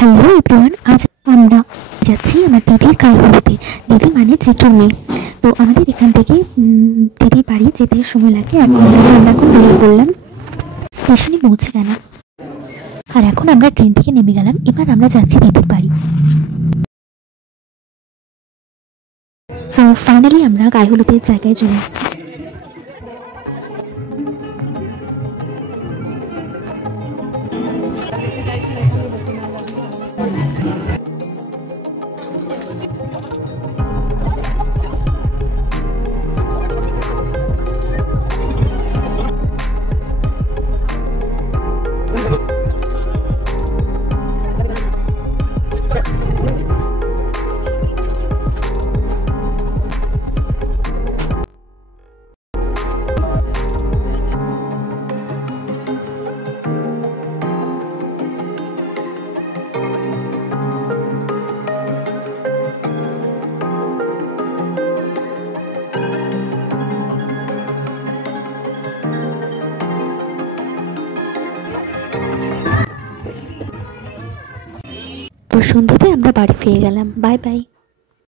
Hello everyone, আজ আমরা যাচ্ছি আমার দিদির কালগুলোতে। দিদি মানে চিত্র মেয়ে। তো আমাদের এখান থেকে দিদির বাড়ি যেতে সময় লাগে 1 ঘন্টা। তো আমরা এখন বেরিয়ে পড়লাম, স্টেশনে পৌঁছে গেলাম, আর এখন আমরা ট্রেন থেকে নেমে গেলাম। এবার আমরা যাচ্ছি দিদির বাড়ি। সো ফাইনালি আমরা গাইহলুদের জায়গায় চলে এসেছি। সন্ধ্যাতে আমরা বাড়ি ফিরে গেলাম। Bye bye.